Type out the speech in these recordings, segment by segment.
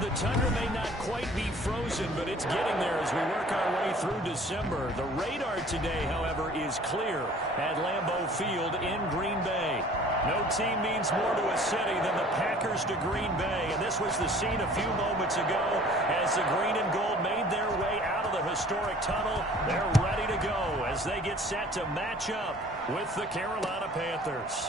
The tundra may not quite be frozen, but it's getting there as we work our way through December. The radar today, however, is clear at Lambeau Field in Green Bay. No team means more to a city than the Packers to Green Bay, and this was the scene a few moments ago as the green and gold made their way out of the historic tunnel. They're ready to go as they get set to match up with the Carolina Panthers.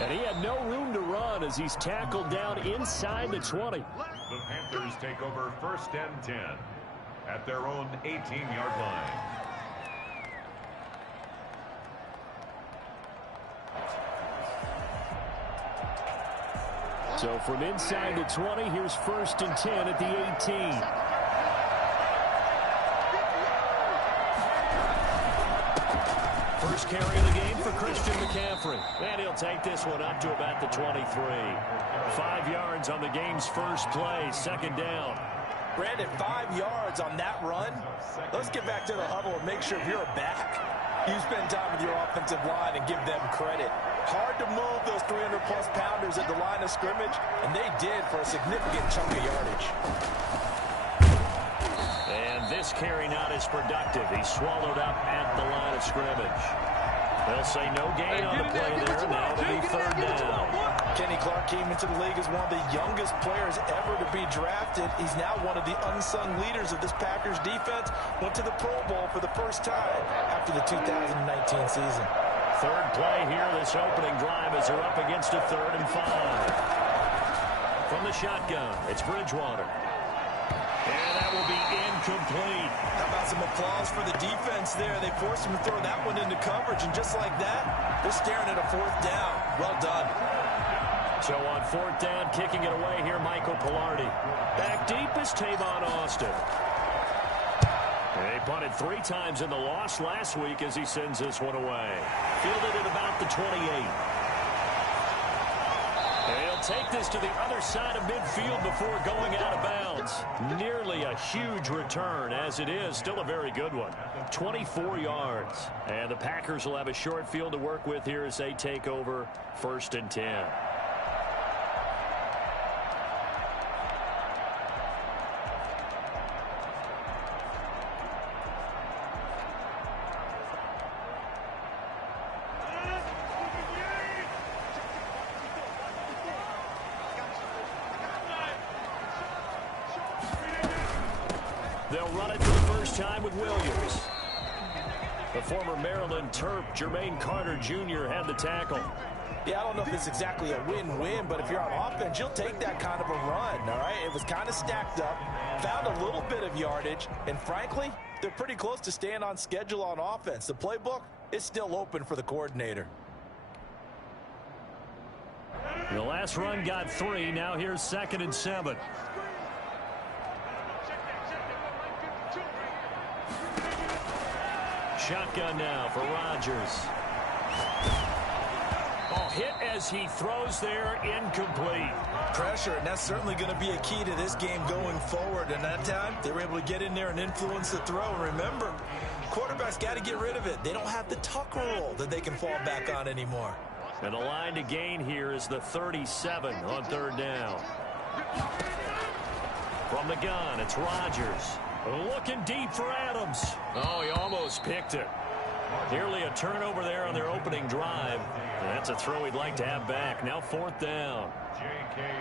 And he had no room to run as he's tackled down inside the 20. The Panthers take over 1st and 10 at their own 18-yard line. So from inside the 20, here's 1st and 10 at the 18. First carry of the game for Christian McCaffrey. And he'll take this one up to about the 23. 5 yards on the game's first play, 2nd down. Brandon, 5 yards on that run. Let's get back to the huddle and make sure if you're a back, you spend time with your offensive line and give them credit. Hard to move those 300-plus pounders at the line of scrimmage, and they did for a significant chunk of yardage. And this carry not as productive. He's swallowed up at the line of scrimmage. They'll say no gain on the play there. Now it'll be 3rd down. Kenny Clark came into the league as one of the youngest players ever to be drafted. He's now one of the unsung leaders of this Packers defense. Went to the Pro Bowl for the first time after the 2019 season. 3rd play here, this opening drive as they're up against a 3rd and 5. From the shotgun, it's Bridgewater. And that will be incomplete. How about some applause for the defense there? They forced him to throw that one into coverage, and just like that, they're staring at a 4th down. Well done. So on 4th down, kicking it away here, Michael Pilardi. Back deep is Tavon Austin. They punted 3 times in the loss last week as he sends this one away. Fielded at about the 28. He'll take this to the other side of midfield before going out of bounds. Nearly a huge return, as it is. Still a very good one. 24 yards. And the Packers will have a short field to work with here as they take over 1st and 10. They'll run it for the first time with Williams. The former Maryland Terp, Jermaine Carter Jr. had the tackle. Yeah, I don't know if it's exactly a win-win, but if you're on offense, you'll take that kind of a run, all right? It was kind of stacked up, found a little bit of yardage, and frankly, they're pretty close to staying on schedule on offense. The playbook is still open for the coordinator. The last run got 3. Now here's 2nd and 7. Shotgun now for Rodgers. Oh, hit as he throws there, incomplete. Pressure, and that's certainly going to be a key to this game going forward. And that time, they were able to get in there and influence the throw. And remember, quarterbacks got to get rid of it. They don't have the tuck rule that they can fall back on anymore. And the line to gain here is the 37 on 3rd down. From the gun, it's Rodgers. Looking deep for Adams. Oh, he almost picked it. Nearly a turnover there on their opening drive. And that's a throw he'd like to have back. Now 4th down.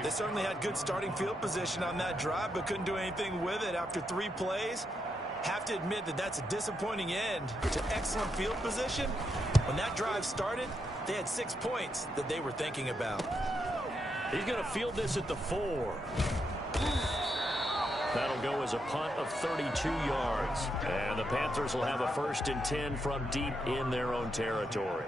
They certainly had good starting field position on that drive, but couldn't do anything with it after 3 plays. Have to admit that that's a disappointing end to excellent field position. When that drive started, they had 6 points that they were thinking about. He's going to field this at the 4. That'll go as a punt of 32 yards. And the Panthers will have a 1st and 10 from deep in their own territory.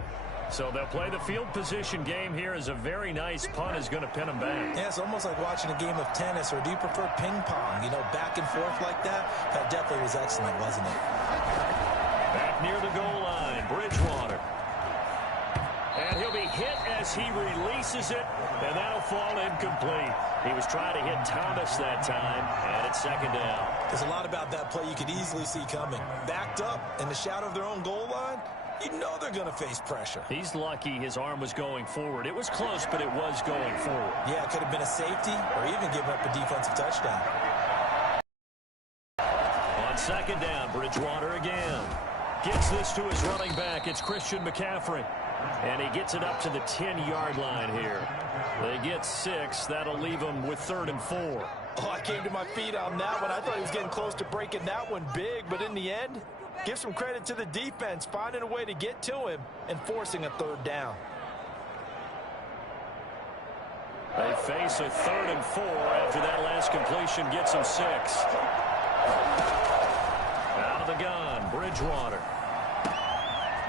So they'll play the field position game here as a very nice punt is going to pin them back. Yeah, it's almost like watching a game of tennis, or do you prefer ping pong? You know, back and forth like that? That definitely was excellent, wasn't it? Back near the goal line, Bridgewater. And he'll be hit as he releases it, and that'll fall incomplete. He was trying to hit Thomas that time, and it's 2nd down. There's a lot about that play you could easily see coming. Backed up in the shadow of their own goal line, you know they're going to face pressure. He's lucky his arm was going forward. It was close, but it was going forward. Yeah, it could have been a safety or even given up a defensive touchdown. On second down, Bridgewater again. Gets this to his running back. It's Christian McCaffrey. And he gets it up to the 10-yard line here. They get 6. That'll leave them with 3rd and 4. Oh, I came to my feet on that one. I thought he was getting close to breaking that one big, but in the end, give some credit to the defense, finding a way to get to him and forcing a 3rd down. They face a 3rd and 4 after that last completion gets them 6. Out of the gun, Bridgewater.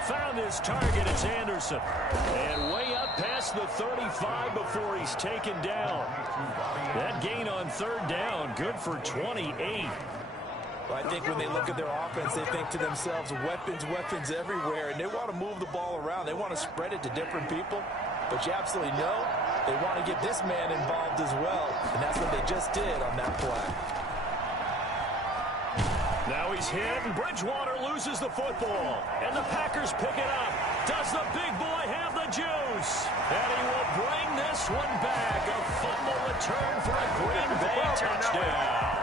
Found his target, it's Anderson. And way up past the 35 before he's taken down. That gain on 3rd down, good for 28. Well, I think when they look at their offense, they think to themselves, weapons everywhere, and they want to move the ball around. They want to spread it to different people. But you absolutely know they want to get this man involved as well, and that's what they just did on that play. Now he's hit, and Bridgewater loses the football. And the Packers pick it up. Does the big boy have the juice? And he will bring this one back. A fumble return for a Green Bay touchdown.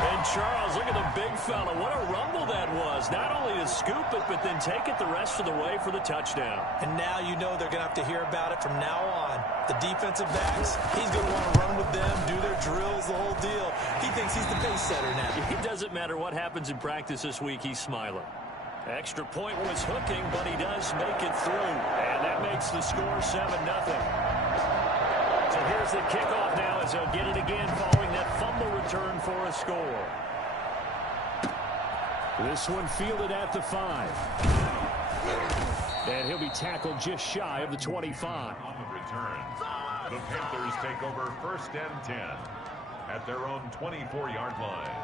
And Charles, look at the big fella. What a rumble that was. Not only to scoop it, but then take it the rest of the way for the touchdown. And now you know they're going to have to hear about it from now on. The defensive backs, he's going to want to run with them, do their drills, the whole deal. He thinks he's the pace setter now. It doesn't matter what happens in practice this week, he's smiling. Extra point was hooking, but he does make it through. And that makes the score 7-0. So here's the kickoff now as they'll get it again following that fumble return for a score. This one fielded at the 5. And he'll be tackled just shy of the 25. On the return, the Panthers take over 1st and 10 at their own 24-yard line.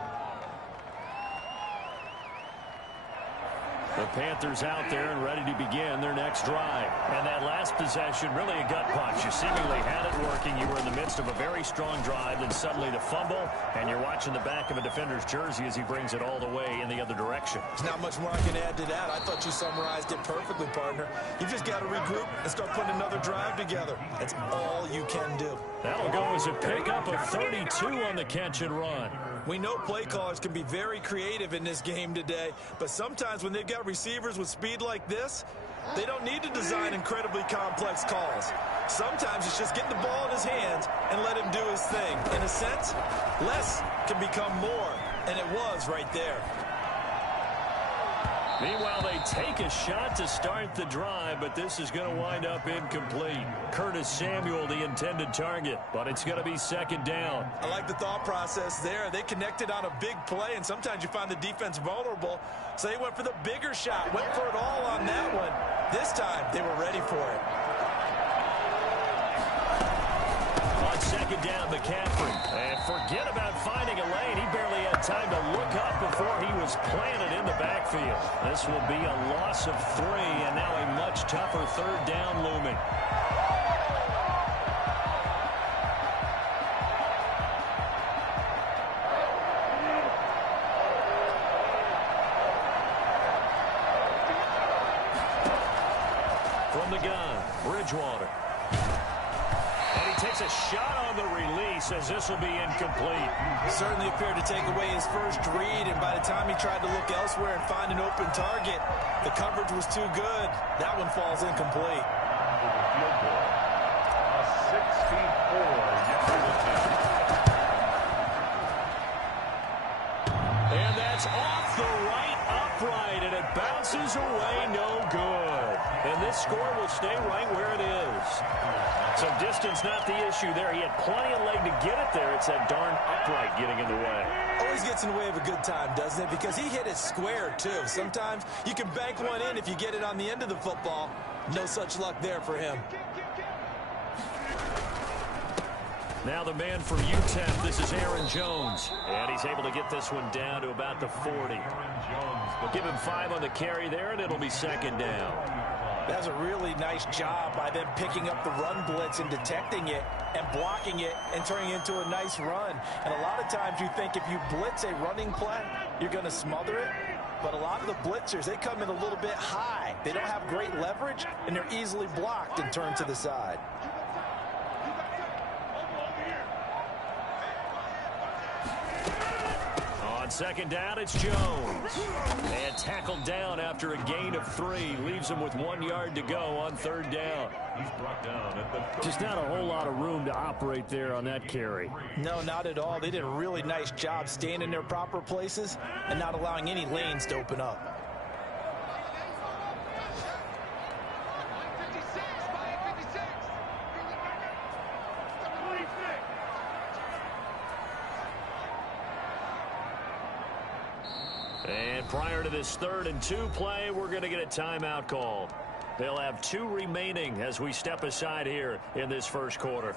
The Panthers out there and ready to begin their next drive. And that last possession, really a gut punch. You seemingly had it working. You were in the midst of a very strong drive, then suddenly the fumble, and you're watching the back of a defender's jersey as he brings it all the way in the other direction. There's not much more I can add to that. I thought you summarized it perfectly, partner. You just got to regroup and start putting another drive together. That's all you can do. That'll go as a pickup of 32 on the catch and run. We know play callers can be very creative in this game today, but sometimes when they've got receivers with speed like this, they don't need to design incredibly complex calls. Sometimes it's just getting the ball in his hands and let him do his thing. In a sense, less can become more, and it was right there. Meanwhile, they take a shot to start the drive, but this is going to wind up incomplete. Curtis Samuel, the intended target, but it's going to be 2nd down. I like the thought process there. They connected on a big play, and sometimes you find the defense vulnerable, so they went for the bigger shot, went for it all on that one. This time, they were ready for it. On 2nd down, McCaffrey. And forget about finding a lane. He barely had time to look up before he was planted in the backfield. This will be a loss of 3, and now a much tougher 3rd down looming. From the gun, Bridgewater. And he takes a shot on the release as this will be incomplete. Certainly appeared to take away his first read, and by the time he tried to look elsewhere and find an open target, the coverage was too good. That one falls incomplete. Field goal. A 6'4" yard attempt. And that's off the right upright, and it bounces away no good. And this score will stay right where it is. So distance not the issue there. He had plenty of leg to get it there. It's that darn upright getting in the way. Always gets in the way of a good time, doesn't it? Because he hit it square, too. Sometimes you can bank one in if you get it on the end of the football. No such luck there for him. Now the man from UTEP, this is Aaron Jones. And he's able to get this one down to about the 40. Give him 5 on the carry there, and it'll be 2nd down. That's a really nice job by them picking up the run blitz and detecting it and blocking it and turning it into a nice run. And a lot of times you think if you blitz a running play, you're going to smother it. but a lot of the blitzers, they come in a little bit high. They don't have great leverage, and they're easily blocked and turned to the side. On second down, it's Jones. And tackled down after a gain of 3. Leaves him with 1 yard to go on third down. He's brought down at the Just not a whole lot of room to operate there on that carry. No, not at all. They did a really nice job staying in their proper places and not allowing any lanes to open up. And prior to this 3rd and 2 play, we're going to get a timeout call. They'll have 2 remaining as we step aside here in this first quarter.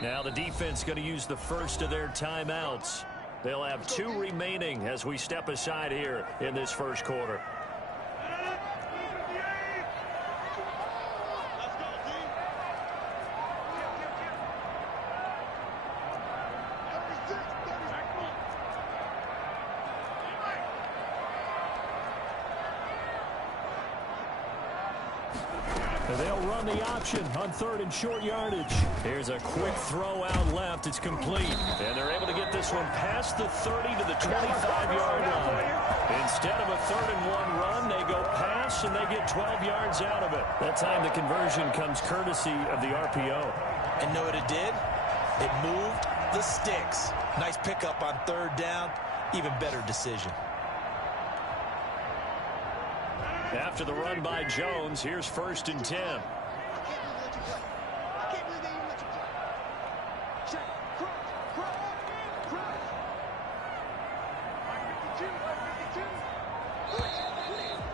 Now the defense going to use the first of their timeouts. They'll have 2 remaining as we step aside here in this first quarter. They'll run the option on 3rd and short yardage. Here's a quick throw out left. It's complete. And they're able to get this one past the 30 to the 25-yard line. Instead of a 3rd and 1 run, they go pass, and they get 12 yards out of it. That time the conversion comes courtesy of the RPO. And know what it did? It moved the sticks. Nice pickup on 3rd down. Even better decision. After the run by Jones, here's 1st and 10.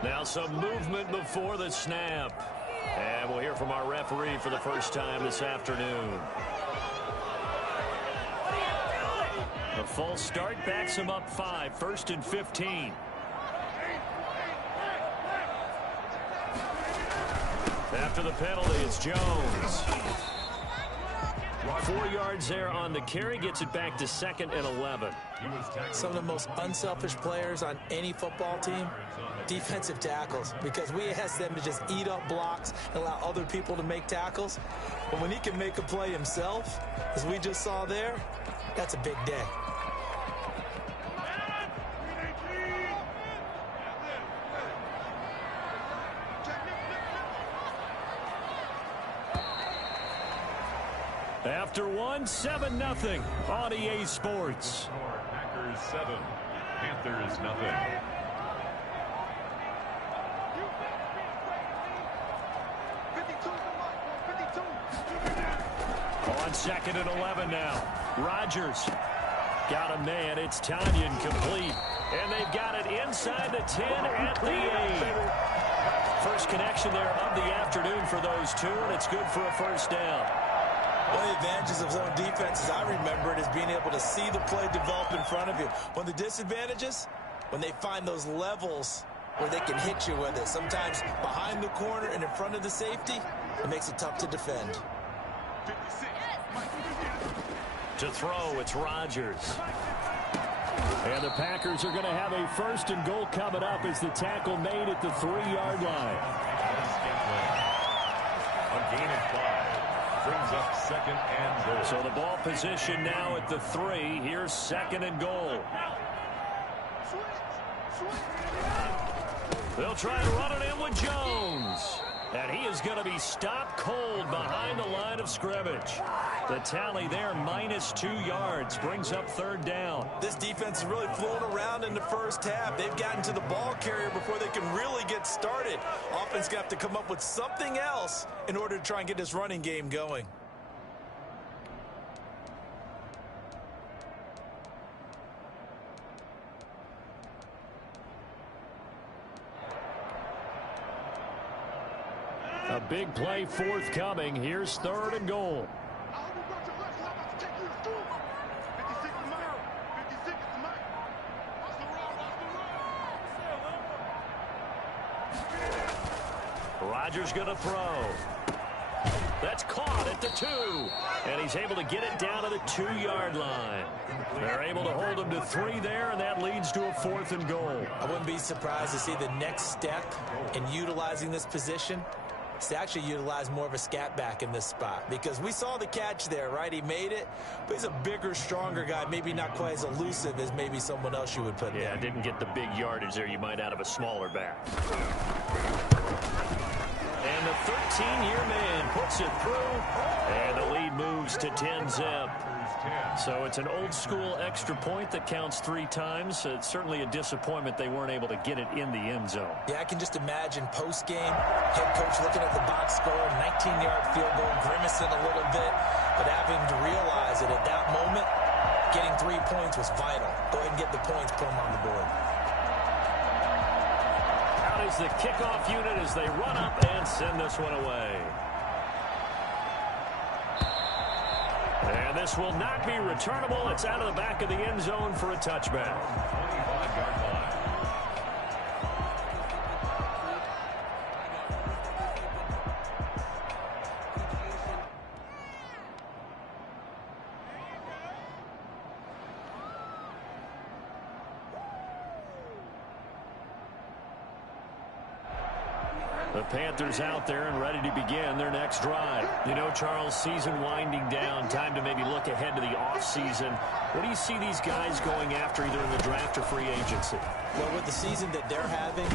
Now some movement before the snap. And we'll hear from our referee for the first time this afternoon. The false start backs him up 5, 1st and 15. After the penalty, it's Jones. 4 yards there on the carry, gets it back to 2nd and 11. Some of the most unselfish players on any football team, defensive tackles, because we ask them to just eat up blocks and allow other people to make tackles. But when he can make a play himself, as we just saw there, that's a big day. After 1, 7-0 on EA Sports. Packers 7, Panthers nothing. On 2nd and 11 now. Rodgers got a man. It's Tanyan complete. And they've got it inside the 10 at the 8. First connection there of the afternoon for those 2, and it's good for a first down. One of the advantages of zone defense, as I remember it, is being able to see the play develop in front of you. One of the disadvantages, when they find those levels where they can hit you with it. Sometimes behind the corner and in front of the safety, it makes it tough to defend. To throw, it's Rodgers. And the Packers are going to have a 1st and goal coming up as the tackle made at the 3-yard line. A gain of 5. Brings up 2nd and goal. So the ball position now at the 3. Here's 2nd and goal. They'll try to run it in with Jones. And he is going to be stopped cold behind the line of scrimmage. The tally there, -2 yards, brings up 3rd down. This defense is really flown around in the first half. They've gotten to the ball carrier before they can really get started. Offense going to have to come up with something else in order to try and get this running game going. A big play forthcoming. Here's 3rd and goal. Rodgers going to throw. That's caught at the 2. And he's able to get it down to the 2-yard line. They're able to hold him to 3 there, and that leads to a 4th and goal. I wouldn't be surprised to see the next step in utilizing this position is to actually utilize more of a scat back in this spot, because we saw the catch there, right? He made it, but he's a bigger, stronger guy, maybe not quite as elusive as maybe someone else you would put there. Yeah, didn't get the big yardage there you might out of a smaller back. And the 13-year man puts it through, and the lead moves to 10-zip. So it's an old-school extra point that counts 3 times. It's certainly a disappointment they weren't able to get it in the end zone. Yeah, I can just imagine post-game, head coach looking at the box score, 19-yard field goal, grimacing a little bit, but having to realize that at that moment, getting 3 points was vital. Go ahead and get the points, put them on the board. Out is the kickoff unit as they run up and send this one away. And this will not be returnable. It's out of the back of the end zone for a touchback. 25-yard line. The Panthers out there and ready to begin their next drive. You know, Charles, season winding down, time to maybe look ahead to the offseason. What do you see these guys going after either in the draft or free agency? Well, with the season that they're having,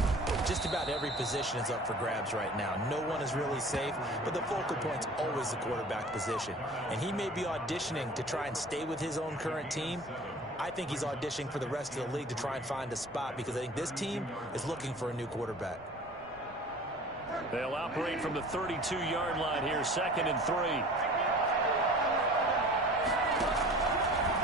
just about every position is up for grabs right now. No one is really safe, but the focal point's always the quarterback position. And he may be auditioning to try and stay with his own current team. I think he's auditioning for the rest of the league to try and find a spot, because I think this team is looking for a new quarterback. They'll operate from the 32-yard line here, 2nd and 3.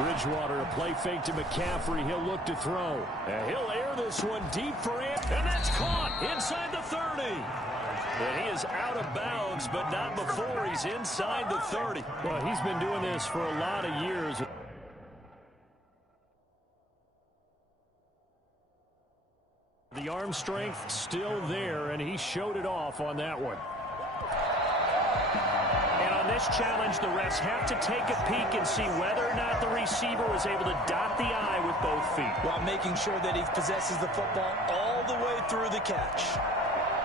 Bridgewater, a play fake to McCaffrey. He'll look to throw. And he'll air this one deep for him. And that's caught inside the 30. And he is out of bounds, but not before he's inside the 30. Well, he's been doing this for a lot of years. The arm strength still there, and he showed it off on that one. And on this challenge, the refs have to take a peek and see whether or not the receiver was able to dot the I with both feet, while making sure that he possesses the football all the way through the catch.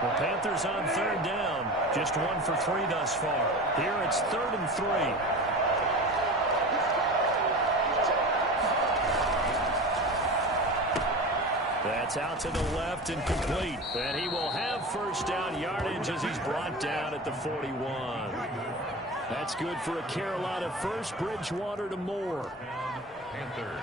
The Panthers on 3rd down. Just 1 for 3 thus far. Here it's 3rd and 3. That's out to the left and complete. And he will have first down yardage as he's brought down at the 41. That's good for a Carolina first. Bridgewater to Moore. Panthers.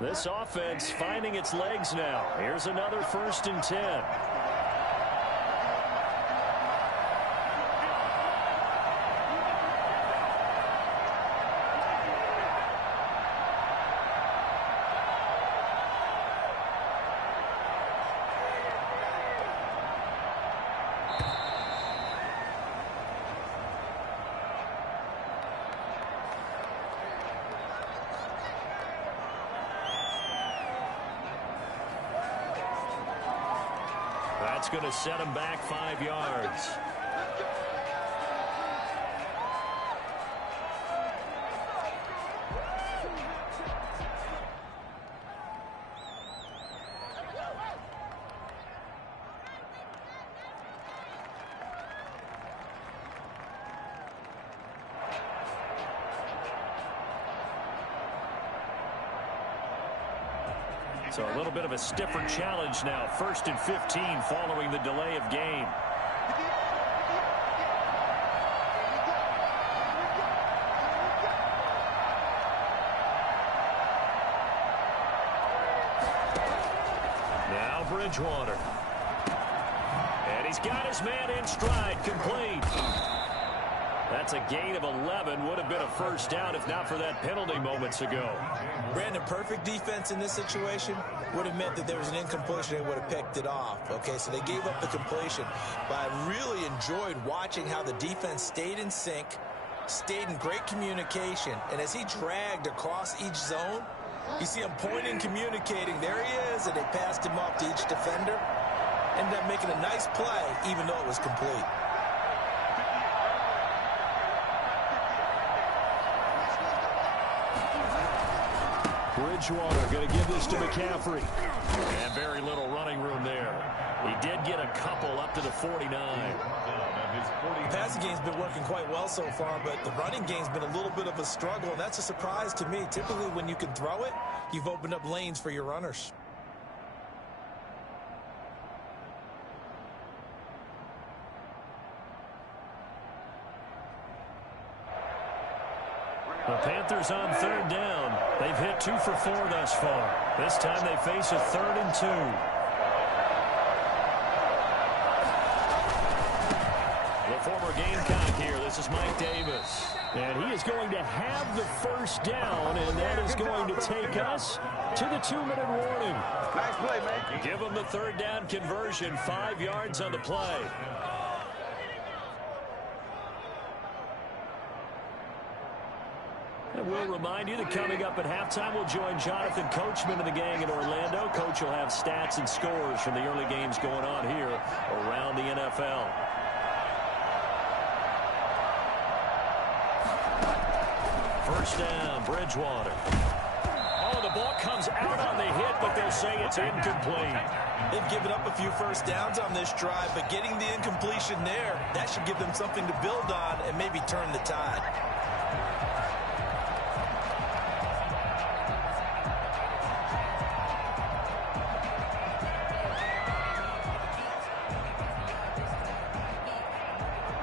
This offense finding its legs now. Here's another 1st and 10. That's going to set him back 5 yards. So a little bit of a stiffer challenge now. 1st and 15 following the delay of game. Now Bridgewater. And he's got his man in stride, complete. That's a gain of 11. Would have been a first down if not for that penalty moments ago. Brandon, perfect defense in this situation would have meant that there was an incompletion. They would have picked it off. Okay, so they gave up the completion. But I really enjoyed watching how the defense stayed in sync, stayed in great communication. And as he dragged across each zone, You see him pointing, communicating. There he is, and they passed him off to each defender. Ended up making a nice play, even though it was complete. Bridgewater going to give this to McCaffrey. And very little running room there. He did get a couple up to the 49. The passing game's been working quite well so far, but the running game's been a little bit of a struggle, and that's a surprise to me. Typically, when you can throw it, you've opened up lanes for your runners. The Panthers on 3rd down. They've hit 2 for 4 thus far. This time they face a 3rd and 2. The former Gamecock here. This is Mike Davis. And he is going to have the first down, and that is going to take us to the 2-minute warning. Nice play, man. Give him the 3rd down conversion, 5 yards on the play. And we'll remind you that coming up at halftime, we'll join Jonathan Coachman and the gang in Orlando. Coach will have stats and scores from the early games going on here around the NFL. First down, Bridgewater. Oh, the ball comes out on the hit, but they'll say it's incomplete. They've given up a few first downs on this drive, but getting the incompletion there, that should give them something to build on and maybe turn the tide.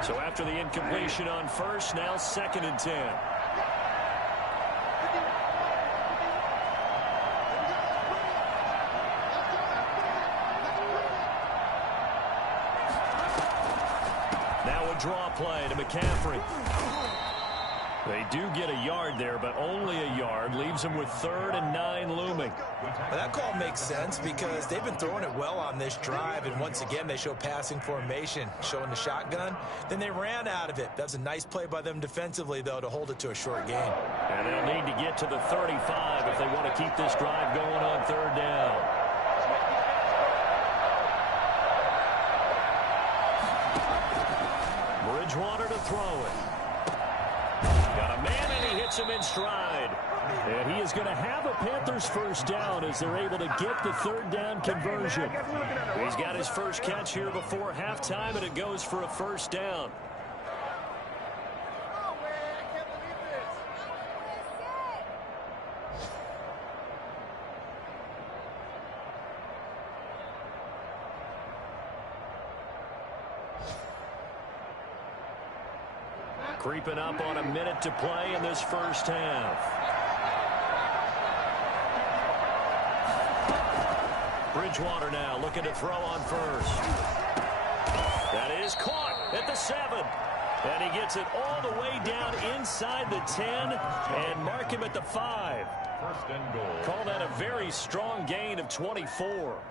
So after the incompletion on first, now 2nd and 10. Now a draw play to McCaffrey. They do get a yard there, but only a yard. Leaves them with 3rd and 9 looming. Well, that call makes sense because they've been throwing it well on this drive, and once again they show passing formation, showing the shotgun. Then they ran out of it. That was a nice play by them defensively, though, to hold it to a short gain. And they'll need to get to the 35 if they want to keep this drive going on 3rd down. Bridgewater to throw it. Got a man, and he hits him in stride. And he is going to have a Panthers first down as they're able to get the 3rd down conversion. He's got his first catch here before halftime, and it goes for a first down. Creeping up on a minute to play in this first half. Bridgewater now looking to throw on first. That is caught at the 7. And he gets it all the way down inside the 10 and mark him at the 5. First and goal. Call that a very strong gain of 24.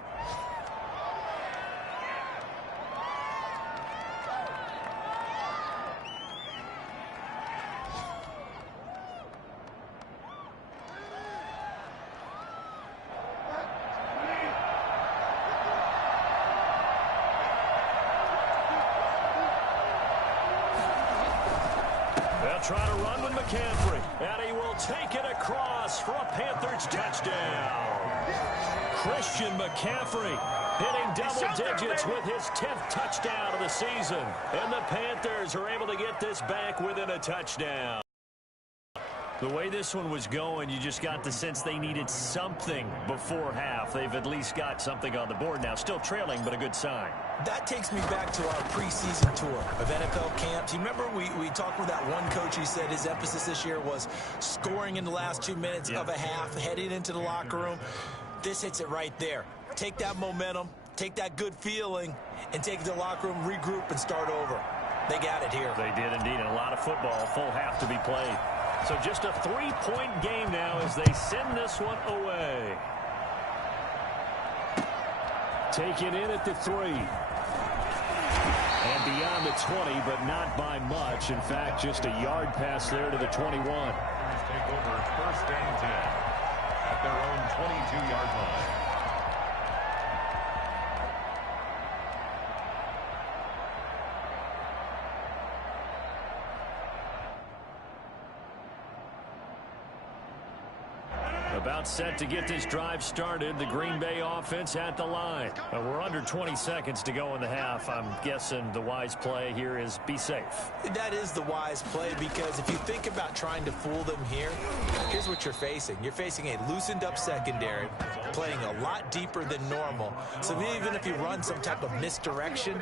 Try to run with McCaffrey, and he will take it across for a Panthers touchdown. Christian McCaffrey hitting double digits with his 10th touchdown of the season, and the Panthers are able to get this back within a touchdown. The way this one was going, you just got the sense they needed something before half. They've at least got something on the board now. Still trailing, but a good sign. That takes me back to our preseason tour of NFL camps. You remember we talked with that one coach who said his emphasis this year was scoring in the last 2 minutes of a half, heading into the locker room. This hits it right there. Take that momentum, take that good feeling, and take it to the locker room, regroup, and start over. They got it here. They did indeed, and a lot of football, full half to be played. So just a 3-point game now as they send this one away. Taken in at the 3. And beyond the 20, but not by much. In fact, just a yard pass there to the 21. Take over 1st and 10. At About set to get this drive started. The Green Bay offense at the line. We're under 20 seconds to go in the half. I'm guessing the wise play here is be safe. That is the wise play, because if you think about trying to fool them here, here's what you're facing. You're facing a loosened up secondary, playing a lot deeper than normal. So even if you run some type of misdirection,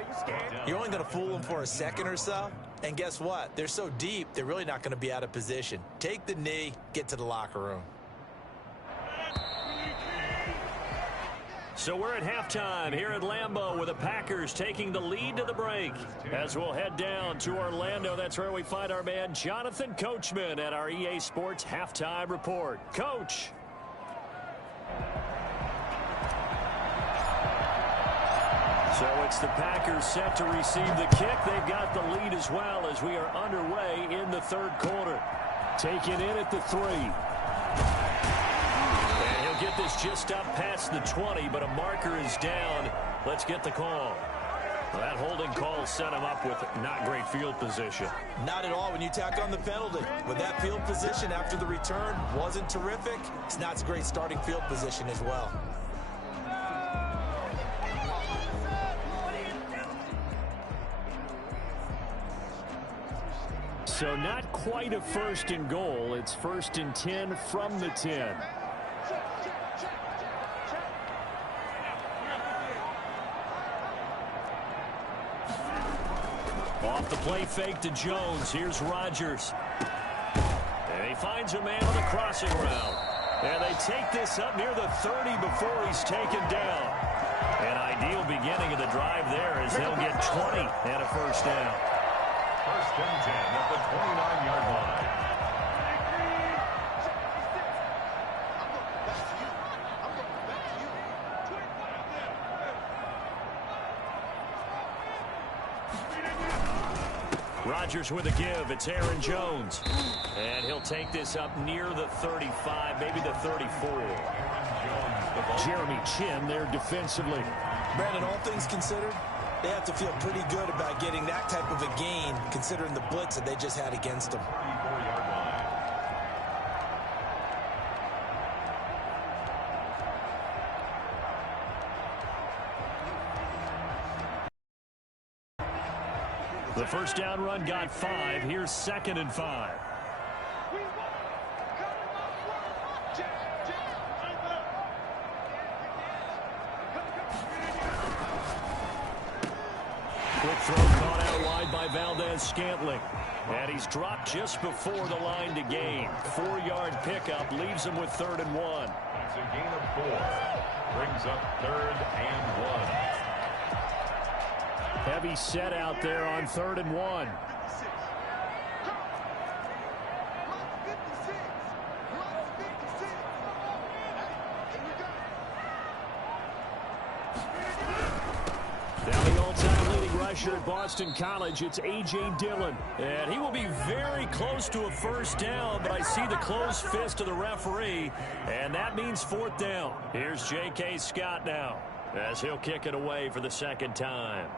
you're only going to fool them for a second or so. And guess what? They're so deep, they're really not going to be out of position. Take the knee, get to the locker room. So we're at halftime here at Lambeau with the Packers taking the lead to the break. As we'll head down to Orlando, that's where we find our man Jonathan Coachman at our EA Sports Halftime Report. Coach. So it's the Packers set to receive the kick. They've got the lead as well as we are underway in the third quarter. Taken in at the 3. Get this just up past the 20, but a marker is down. Let's get the call. Well, that holding call set him up with not great field position. Not at all when you tack on the penalty. With that field position after the return wasn't terrific, it's not a great starting field position as well. So not quite a first and goal. It's first and 10 from the 10. Off the play fake to Jones. Here's Rodgers. And he finds a man on the crossing route. And they take this up near the 30 before he's taken down. An ideal beginning of the drive there as they'll get 20 and a first down. First and 10 at the 29-yard line. Rodgers with a give. It's Aaron Jones. And he'll take this up near the 35, maybe the 34. Jeremy Chin there defensively. Brandon, all things considered, they have to feel pretty good about getting that type of a gain, considering the blitz that they just had against them. The first down run got 5. Here's 2nd and 5. Quick throw caught out wide by Valdez-Scantling. And he's dropped just before the line to gain. 4-yard pickup leaves him with 3rd and 1. That's a gain of 4. Brings up 3rd and 1. Heavy set out there on 3rd and 1. Now the all-time leading rusher at Boston College, it's A.J. Dillon. And he will be very close to a first down, but I see the closed fist of the referee, and that means 4th down. Here's J.K. Scott now, as he'll kick it away for the 2nd time.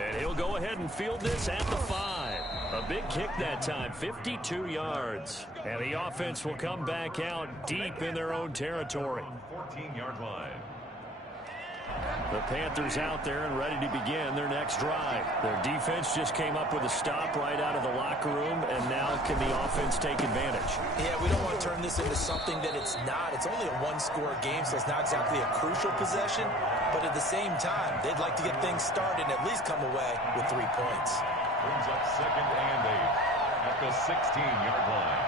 And he'll go ahead and field this at the 5. A big kick that time, 52 yards. And the offense will come back out deep in their own territory. 14-yard line. The Panthers out there and ready to begin their next drive. Their defense just came up with a stop right out of the locker room, and now can the offense take advantage? Yeah, we don't want to turn this into something that it's not. It's only a one-score game, so it's not exactly a crucial possession. But at the same time, they'd like to get things started and at least come away with 3 points. Brings up 2nd and 8 at the 16-yard line.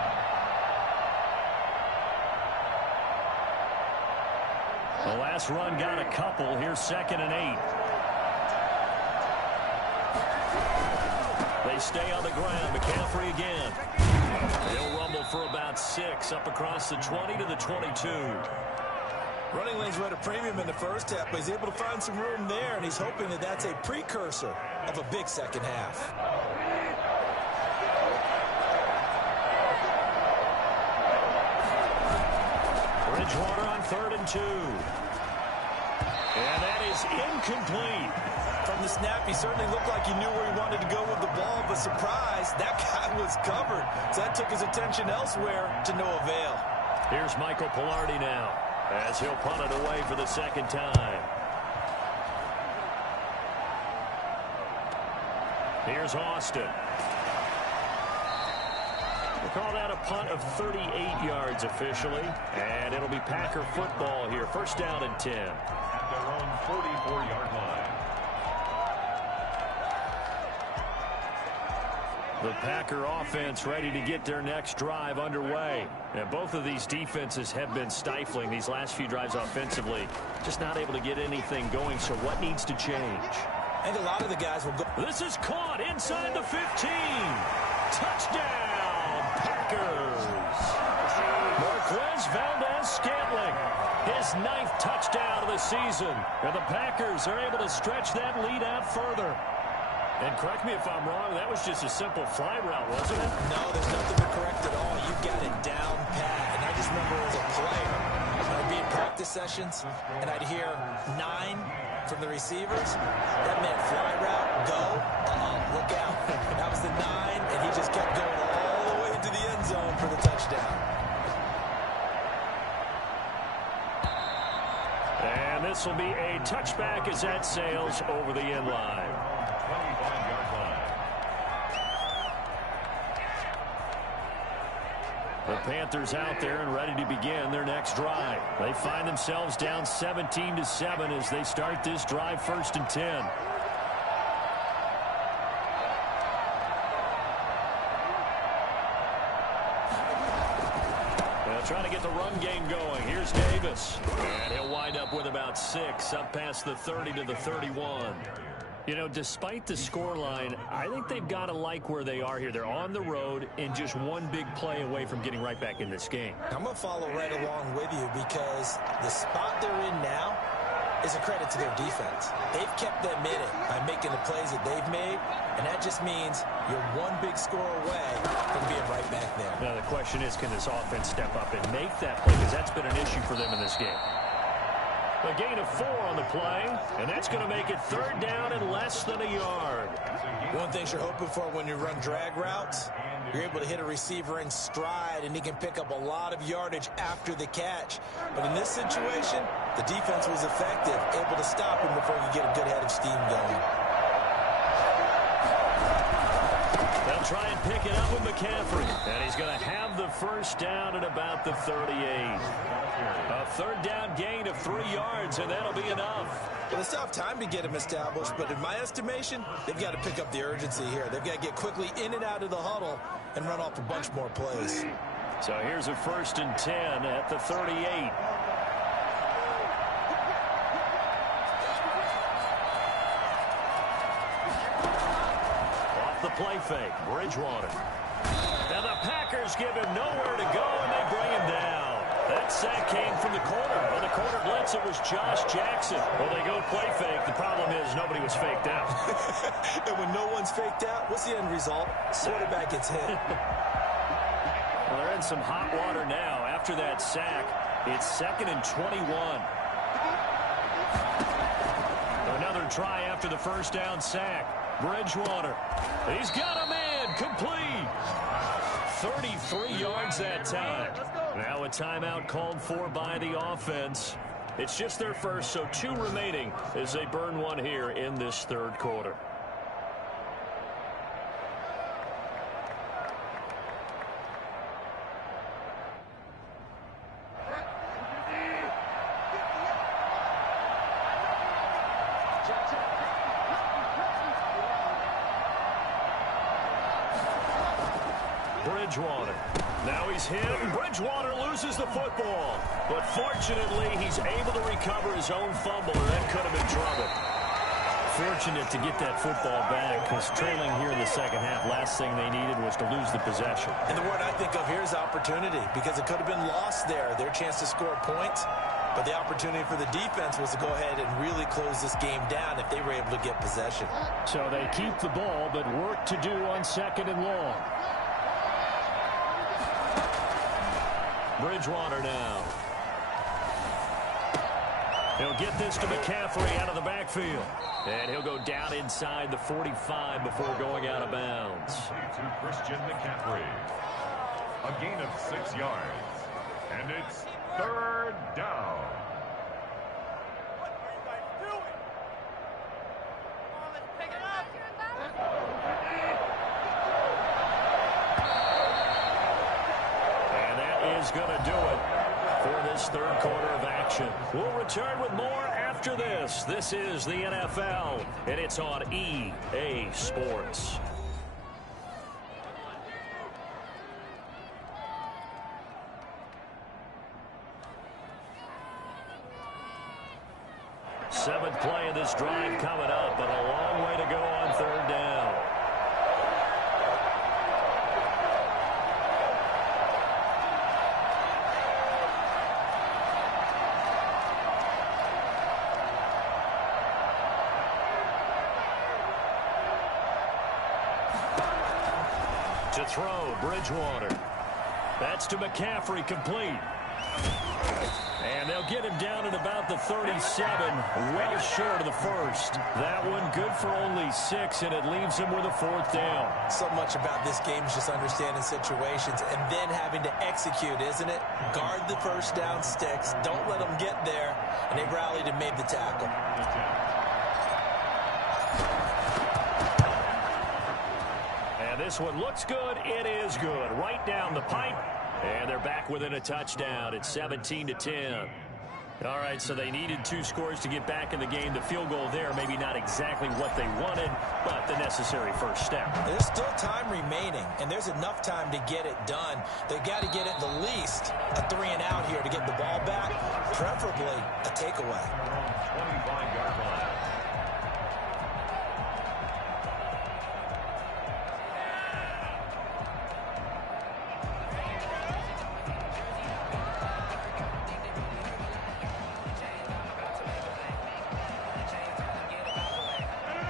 The last run got a couple. Here's 2nd and 8. They stay on the ground. McCaffrey again. He'll rumble for about 6 up across the 20 to the 22. Running lanes were at a premium in the first half, but he's able to find some room there, and he's hoping that that's a precursor of a big second half. Bridgewater on 3rd and 2. And that is incomplete. from the snap, he certainly looked like he knew where he wanted to go with the ball, but surprise, that guy was covered. So that took his attention elsewhere to no avail. Here's Michael Pilardi now as he'll punt it away for the second time. Here's Austin. We'll call that a punt of 38 yards officially, and it'll be Packer football here. First down and 10. At their own 44-yard line. The Packer offense ready to get their next drive underway. And both of these defenses have been stifling these last few drives offensively. Just not able to get anything going, so what needs to change? I think a lot of the guys will go. This is caught inside the 15. Touchdown, Packers. Marquez Valdez-Scantling, his 9th touchdown of the season. And the Packers are able to stretch that lead out further. And correct me if I'm wrong, that was just a simple fly route, wasn't it? No, there's nothing to correct at all. You got it down pat. And I just remember as a player, I'd be in practice sessions, and I'd hear 9 from the receivers. That meant fly route, go, look out. That was the 9, and he just kept going all the way into the end zone for the touchdown. And this will be a touchback as that sails over the end line. 25-yard line. The Panthers out there and ready to begin their next drive. They find themselves down 17-7 as they start this drive, 1st and 10. Trying to get the run game going. Here's Davis. And he'll wind up with about 6, up past the 30 to the 31. You know, despite the scoreline, I think they've got to like where they are here. They're on the road and just one big play away from getting right back in this game. I'm going to follow right along with you because the spot they're in now is a credit to their defense. They've kept them in it by making the plays that they've made, and that just means you're one big score away from being right back there. Now the question is, can this offense step up and make that play? Because that's been an issue for them in this game. A gain of 4 on the play, and that's going to make it 3rd down and less than a yard. One thing you're hoping for when you run drag routes, you're able to hit a receiver in stride, and he can pick up a lot of yardage after the catch. But in this situation, the defense was effective, able to stop him before he could get a good head of steam going. They'll try and pick it up with McCaffrey, and he's going to have the first down at about the 38. A 3rd down gain of 3 yards, and that'll be enough. Well, they still have time to get him established, but in my estimation, they've got to pick up the urgency here. They've got to get quickly in and out of the huddle and run off a bunch more plays. So here's a 1st and 10 at the 38. Off the play fake, Bridgewater. Now the Packers give him nowhere to go, and they bring him down. That sack came from the corner. On the corner blitz, it was Josh Jackson. Well, they go play fake. The problem is nobody was faked out. And when no one's faked out, what's the end result? Quarterback gets hit. Well, they're in some hot water now. After that sack, it's 2nd and 21. Another try after the first down sack. Bridgewater. He's got a man. Complete. 33 yards that time. Now a timeout called for by the offense. It's just their first, so 2 remaining as they burn one here in this 3rd quarter. Bridgewater. Now he's hit, and Bridgewater loses the football. But fortunately, he's able to recover his own fumble, or that could have been trouble. Fortunate to get that football back, because trailing here in the second half, last thing they needed was to lose the possession. And the word I think of here is opportunity, because it could have been lost there, their chance to score points. But the opportunity for the defense was to go ahead and really close this game down if they were able to get possession. So they keep the ball, but work to do on 2nd and long. Bridgewater now. He'll get this to McCaffrey out of the backfield. And he'll go down inside the 45 before going out of bounds. To Christian McCaffrey. A gain of 6 yards. And it's 3rd down. What are you guys doing? Come on, let's pick it up. And that is going to do it for this third quarter of action. We'll return with more after this. This is the NFL, and it's on EA Sports. Seventh play of this drive coming up, but a long way to go on 3rd down. To throw, Bridgewater. That's to McCaffrey, complete. And they'll get him down at about the 37, well short of the first. That one good for only 6, and it leaves him with a 4th down. So much about this game is just understanding situations and then having to execute, isn't it? Guard the first down sticks. Don't let them get there. And they rallied and made the tackle. And this one looks good. It is good. Right down the pipe. And they're back within a touchdown. It's 17-10. All right, so they needed 2 scores to get back in the game. The field goal there, maybe not exactly what they wanted, but the necessary first step. There's still time remaining, and there's enough time to get it done. They've got to get at the least a 3-and-out here to get the ball back, preferably a takeaway. 25-yard line.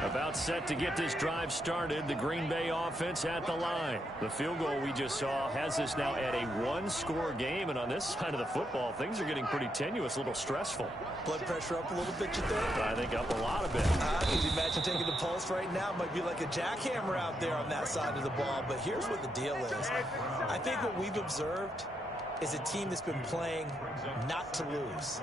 About set to get this drive started. The Green Bay offense at the line. The field goal we just saw has us now at a 1-score game. And on this side of the football, things are getting pretty tenuous, a little stressful. Blood pressure up a little bit, you think? I think up a lot of it. Can you imagine taking the pulse right now? Might be like a jackhammer out there on that side of the ball. But here's what the deal is. I think what we've observed is a team that's been playing not to lose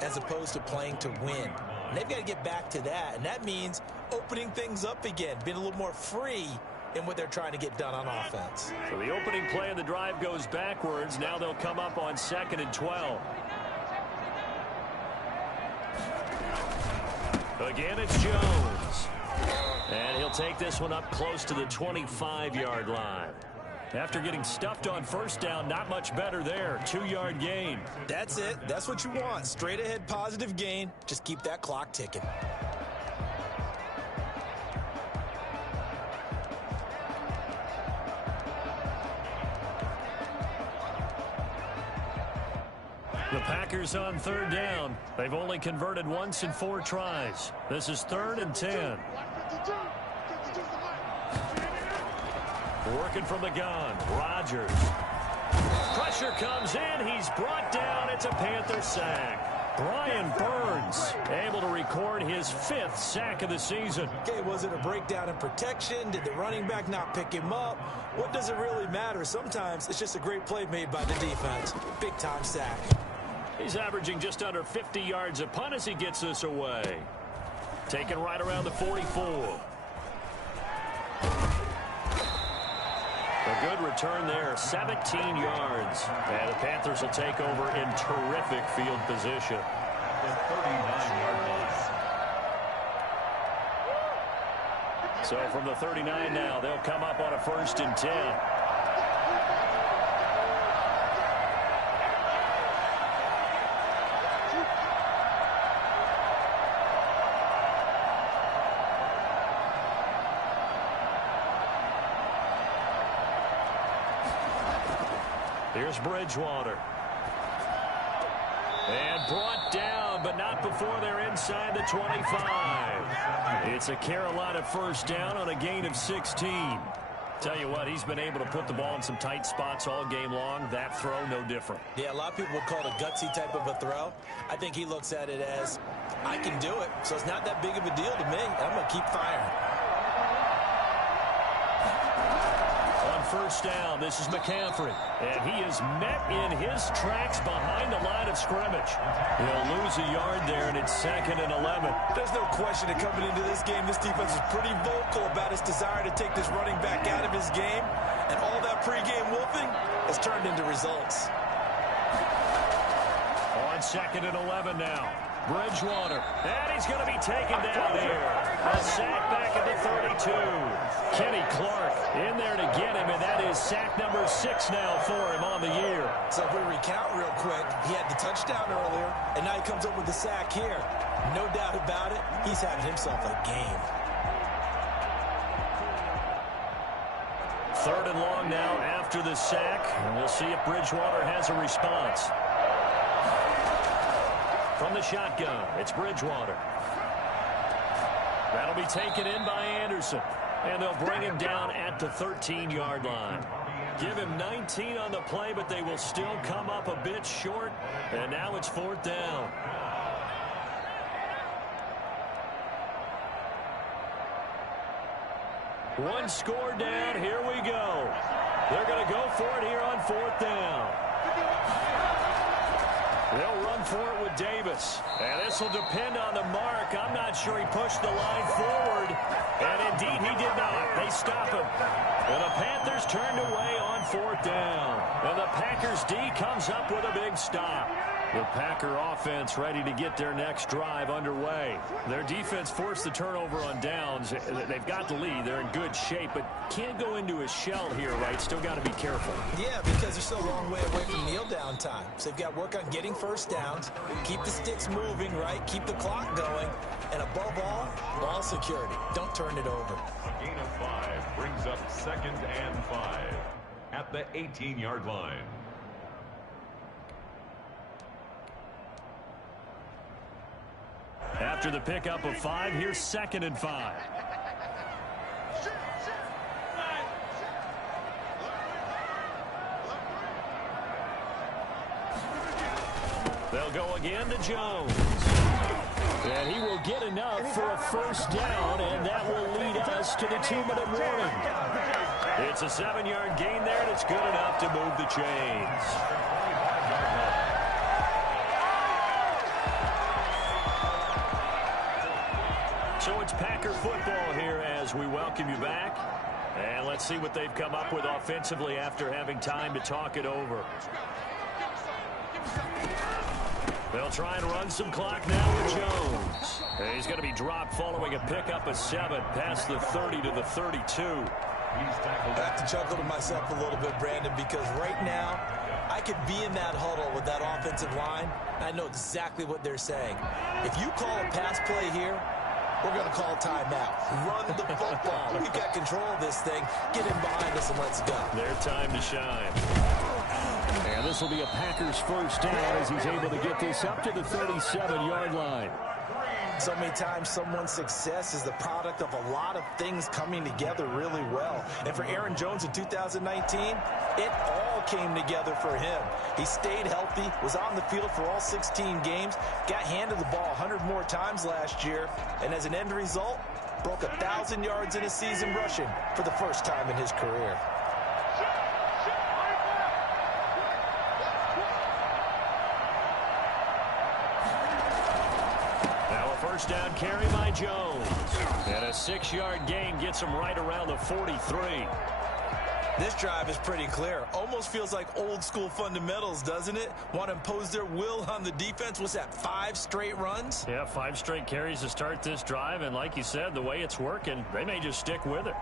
as opposed to playing to win. And they've got to get back to that. And that means opening things up again, being a little more free in what they're trying to get done on offense. So the opening play of the drive goes backwards. Now they'll come up on 2nd and 12. Again, it's Jones. And he'll take this one up close to the 25-yard line. After getting stuffed on first down, not much better there. 2-yard gain. That's it. That's what you want. Straight ahead positive gain. Just keep that clock ticking. The Packers on 3rd down. They've only converted once in 4 tries. This is 3rd and 10. Working from the gun, Rodgers. Pressure comes in. He's brought down. It's a Panther sack. Brian Burns able to record his 5th sack of the season. Okay, was it a breakdown in protection? Did the running back not pick him up? What does it really matter? Sometimes it's just a great play made by the defense. Big-time sack. He's averaging just under 50 yards a punt as he gets this away. Taken right around the 44. A good return there, 17 yards. And the Panthers will take over in terrific field position. The 39-yard line. So from the 39 now, they'll come up on a 1st and 10. Here's Bridgewater. And brought down, but not before they're inside the 25. It's a Carolina first down on a gain of 16. Tell you what, he's been able to put the ball in some tight spots all game long. That throw, no different. Yeah, a lot of people would call it a gutsy type of a throw. I think he looks at it as, I can do it, so it's not that big of a deal to me. I'm going to keep firing. On first down, this is McCaffrey. And he is met in his tracks behind the line of scrimmage. He'll lose a yard there, and it's 2nd and 11. There's no question that coming into this game, this defense is pretty vocal about its desire to take this running back out of his game. And all that pregame wolfing has turned into results. On 2nd and 11 now. Bridgewater. And he's going to be taken down here. A sack back at the 32. Kenny Clark in there to get him, and that is sack number 6 now for him on the year. So if we recount real quick, he had the touchdown earlier, and now he comes up with the sack here. No doubt about it, he's having himself a game. 3rd and long now after the sack, and we'll see if Bridgewater has a response. From the shotgun, it's Bridgewater. That'll be taken in by Anderson. And they'll bring him down at the 13-yard line. Give him 19 on the play, but they will still come up a bit short. And now it's 4th down. One score down. Here we go. They're going to go for it here on 4th down. They'll run for it with Davis. And this will depend on the mark. I'm not sure he pushed the line forward. And indeed, he did not. They stop him. And the Panthers turned away on 4th down. And the Packers D comes up with a big stop. The Packer offense ready to get their next drive underway. Their defense forced the turnover on downs. They've got the lead. They're in good shape, but can't go into a shell here, right? Still got to be careful. Yeah, because they're still a long way away from kneel down time. So they've got to work on getting first downs, keep the sticks moving, right? Keep the clock going. And above all, ball security. Don't turn it over. A gain of 5 brings up 2nd and 5 at the 18-yard line. After the pickup of 5, here's 2nd and 5. They'll go again to Jones. And he will get enough for a first down, and that will lead us to the 2-minute warning. It's a 7-yard gain there, and it's good enough to move the chains. So it's Packer football here as we welcome you back. And let's see what they've come up with offensively after having time to talk it over. They'll try and run some clock now with Jones. And he's going to be dropped following a pickup of 7 past the 30 to the 32. I have to chuckle to myself a little bit, Brandon, because right now I could be in that huddle with that offensive line. I know exactly what they're saying. If you call a pass play here, we're going to call timeout. Run the football. We've got control of this thing. Get in behind us and let's go. Their time to shine. And this will be a Packers first down as he's able to get this up to the 37-yard line. So many times someone's success is the product of a lot of things coming together really well. And for Aaron Jones in 2019, it all came together for him. He stayed healthy, was on the field for all 16 games, got handed the ball 100 more times last year, and as an end result, broke 1,000 yards in a season rushing for the first time in his career. First down carry by Jones. And a 6-yard gain gets him right around the 43. This drive is pretty clear. Almost feels like old school fundamentals, doesn't it? Want to impose their will on the defense. What's that, 5 straight runs? Yeah, 5 straight carries to start this drive. And like you said, the way it's working, they may just stick with it.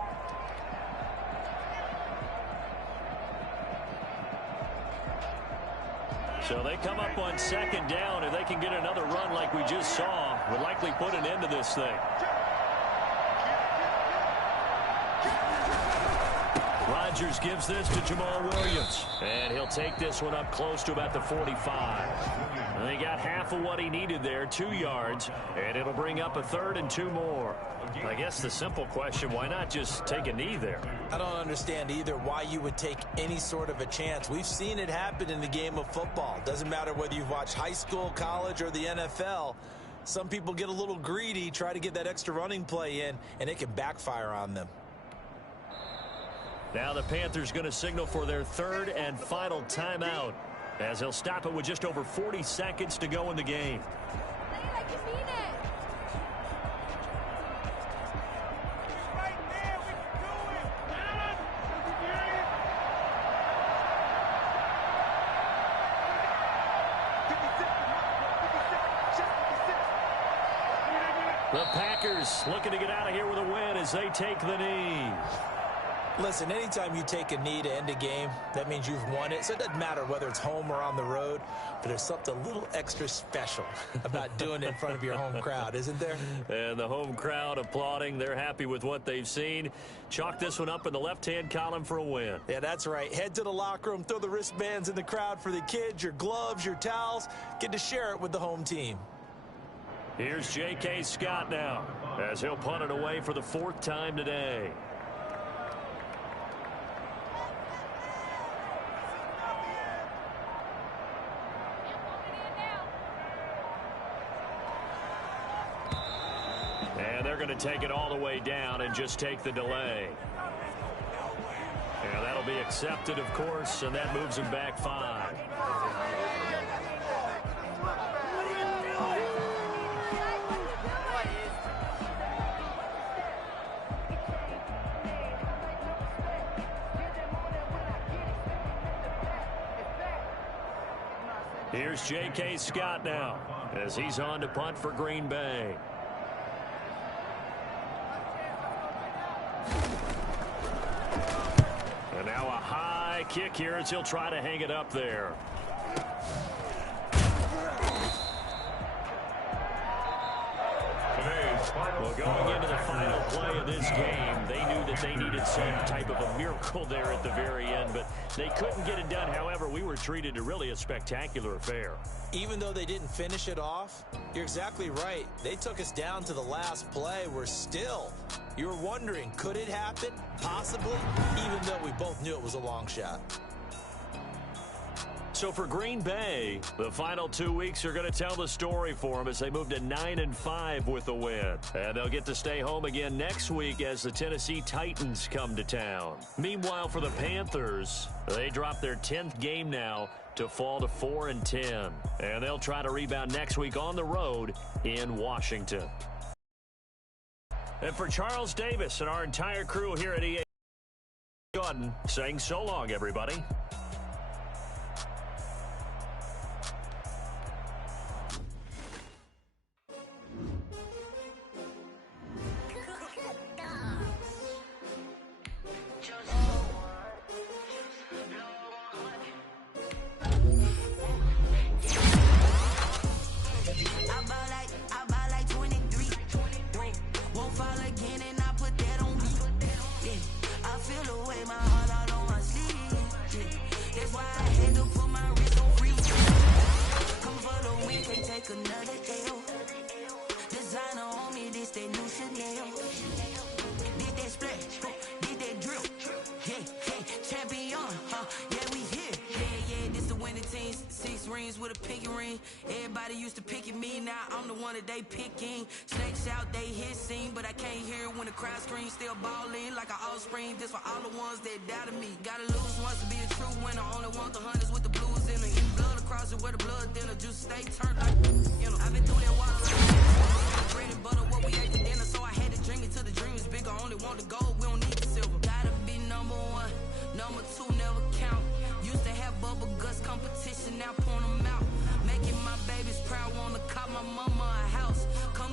So they come up on 2nd down. If they can get another run like we just saw, will likely put an end to this thing. Rodgers gives this to Jamal Williams. And he'll take this one up close to about the 45. And he got half of what he needed there, 2 yards. And it'll bring up a 3rd and 2 more. I guess the simple question, why not just take a knee there? I don't understand either why you would take any sort of a chance. We've seen it happen in the game of football. Doesn't matter whether you've watched high school, college, or the NFL. Some people get a little greedy, try to get that extra running play in, and it can backfire on them. Now the Panthers going to signal for their 3rd and final timeout, as they'll stop it with just over 40 seconds to go in the game. The Packers looking to get out of here with a win as they take the knee. Listen, anytime you take a knee to end a game, that means you've won it. So it doesn't matter whether it's home or on the road, but there's something a little extra special about doing it in front of your home crowd, isn't there? And the home crowd applauding. They're happy with what they've seen. Chalk this one up in the left-hand column for a win. Yeah, that's right. Head to the locker room, throw the wristbands in the crowd for the kids, your gloves, your towels. Get to share it with the home team. Here's J.K. Scott now, as he'll punt it away for the 4th time today. And they're going to take it all the way down and just take the delay. And that'll be accepted, of course, and that moves him back 5. Here's J.K. Scott now, as he's on to punt for Green Bay. And now a high kick here as he'll try to hang it up there. Well, going into the final play of this game, they knew that they needed some type of a miracle there at the very end, but they couldn't get it done. However, we were treated to really a spectacular affair. Even though they didn't finish it off, you're exactly right. They took us down to the last play. You were wondering, could it happen? Possibly, even though we both knew it was a long shot. So for Green Bay, the final 2 weeks are going to tell the story for them as they move to 9-5 with a win. And they'll get to stay home again next week as the Tennessee Titans come to town. Meanwhile, for the Panthers, they drop their 10th game now to fall to 4-10. And they'll try to rebound next week on the road in Washington. And for Charles Davis and our entire crew here at EA Jordan, saying so long, everybody. With a pinky ring, everybody used to pick at me. Now I'm the one that they picking. Snakes out, they hissing, but I can't hear when the crowd screams. Still balling like an offspring. This for all the ones that doubted me. Gotta lose once to be a true winner. Only want the hunters with the blues in it. Eat blood across it where the blood dinner. Just stay turned like, you know. I've been through that water like bread and butter, what we ate for dinner. So I had to drink it till the dream is bigger. Only want the gold, we don't need the silver. Gotta be number 1, number 2 never count. Used to have bubble guts competition, now point them out. Making my babies proud, wanna cop my mama a house. Come